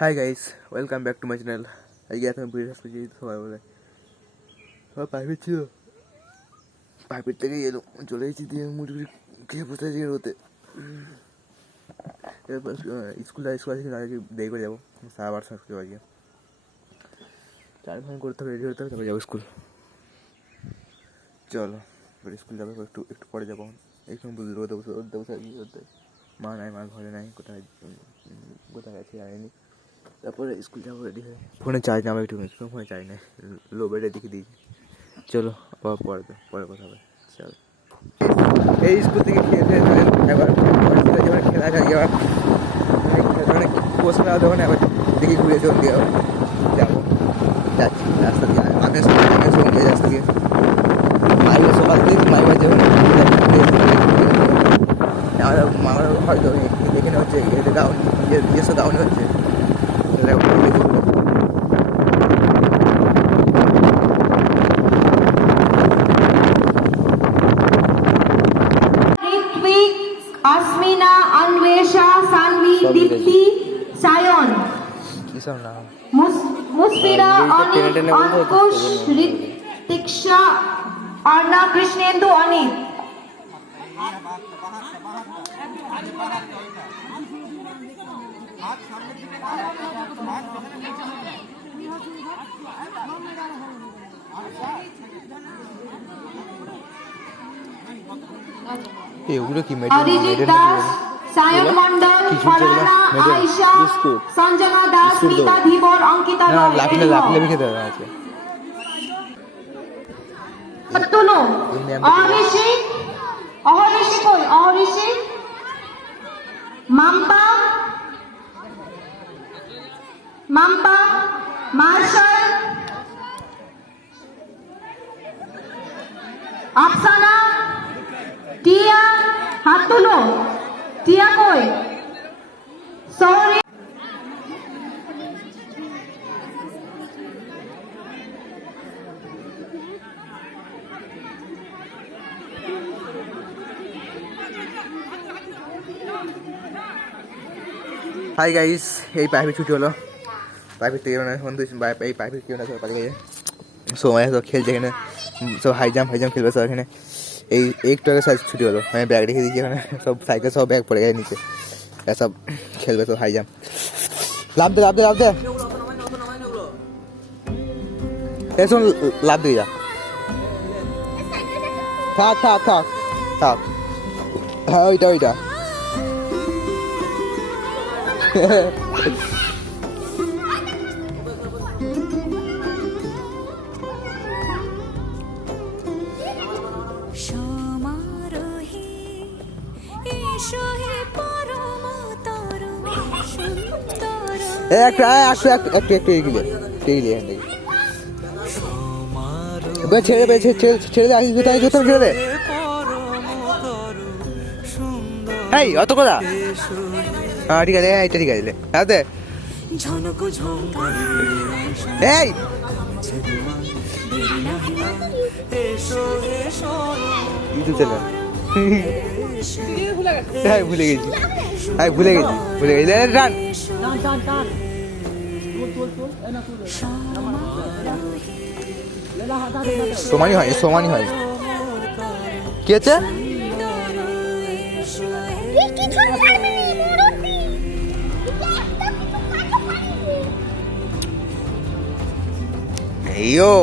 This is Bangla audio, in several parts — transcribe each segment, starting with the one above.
Hi guys, welcome back to my channel. আজকে এখন ভিডিও করছি সবাই বলে সবাই প্রাইভেট ছিল, প্রাইভেট থেকে এলো চলে এসেছি দিয়ে মুড়ি খেয়ে বসে আছি রোতে। এরপর স্কুল আছে আজকে দেরি করে যাবো, 8:30 করে আজকে চান ফান করতে হবে, রেডি হতে হবে, তারপরে যাবো স্কুল। চলো এবার স্কুল যাবো, একটু একটু পরে যাবো। একটু রোদে বসে রোদে মা নাই, মা ঘরে নাই, কোথায় গেছে জানিনি। তারপরে স্কুল যাবো রেডি হয়ে, ফোনে চার্জ নামে একটু ফোনে চার্জ নেই, লো বেডে দেখে দিয়েছি। চলো আবার পরে কথা হবে। চলো এই স্কুল থেকে খেয়ে এবার খেলা যায়, এবার মানে পোষণ তখন এবার দেখি ঘুরে চল দিয়ে যাবো, যাচ্ছি রাস্তা দিয়ে। আমি সঙ্গে রাস্তা দিয়ে মাইবার সকাল থেকে মাইবার যাবো, আমার হয়তো এখানে হচ্ছে গাউন, নিজস্ব গাউন হচ্ছে। আসমিনা, অন্বেষা, সানভি, দীপ্তি, সায়ন, কিসব নাম, মুসফিরা, অনিল, অঙ্কুশ, ঋতিক্ষা, অর্ণা, কৃষ্ণেন্দু, অনিল। এগুলো কি অরিজিৎ দাস, সায়ন মন্ডল, ফারহানা, আয়েশা, সঞ্জনা দাস, মিতা ধীবর, অঙ্কিতা রয়, লাফি খেতে আছে। তনু, অহরিষি, কই অহরিষি, মাম্পা, মার্শাল, আফসানা, টিয়া, হাত তুলো, টিয়া কই, সৌরি। হাই গাইস, এই প্রাইভেট ছুটি হলো, প্রাইভেট থেকে এই প্রাইভেট কেউ না সব পালিয়ে গেছে। সময় সব খেলছে এখানে, সব হাই জাম্প খেলবে সব এখানে। এই একটু আগে ছুটি হলো, আমি ব্যাগ রেখে দিয়েছি এখানে, সব সাইকেল সব ব্যাগ পড়ে গেছে নিচে, সব খেলবে সব হাই জাম্প। লাভ দে এই শোন, লাভ দিয়ে যা, থাক হ্যাঁ ওইটা একটু এগিয়ে এখান থেকে ছেড়ে দে, ছেড়ে দে। এই অত কথা, হ্যাঁ ঠিক আছে, এইটা ঠিক আছে, হ্যাঁ দে। এই ইউটিউব চ্যানেল ভুলে গেছি রান। সমানই হয় কি আছে? এইও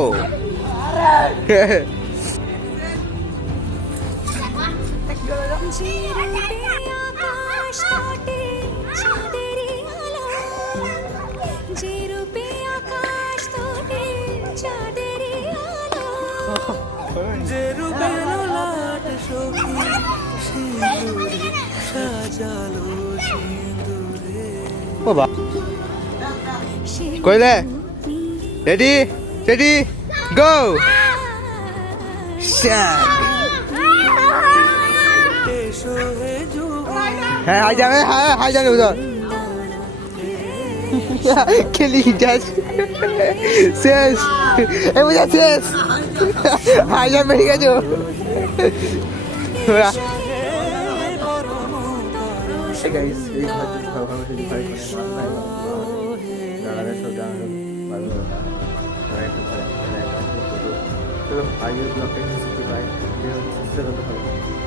কইলে রেডি গো। হ্যাঁ হাই যাবে উধর খেলি যাস শেষ, শেষ হাই যাবে, ঠিক আছে। এই গাইস এই ঘর ঘর থেকে ঘরে করে মাল নাই দাঁড়ালে সব জানালো ভালো তারা একটু ঘরে চলো আজকের ব্লগটা এখানে শিখতে পাই যে হচ্ছে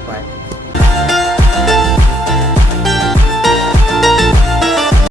বাই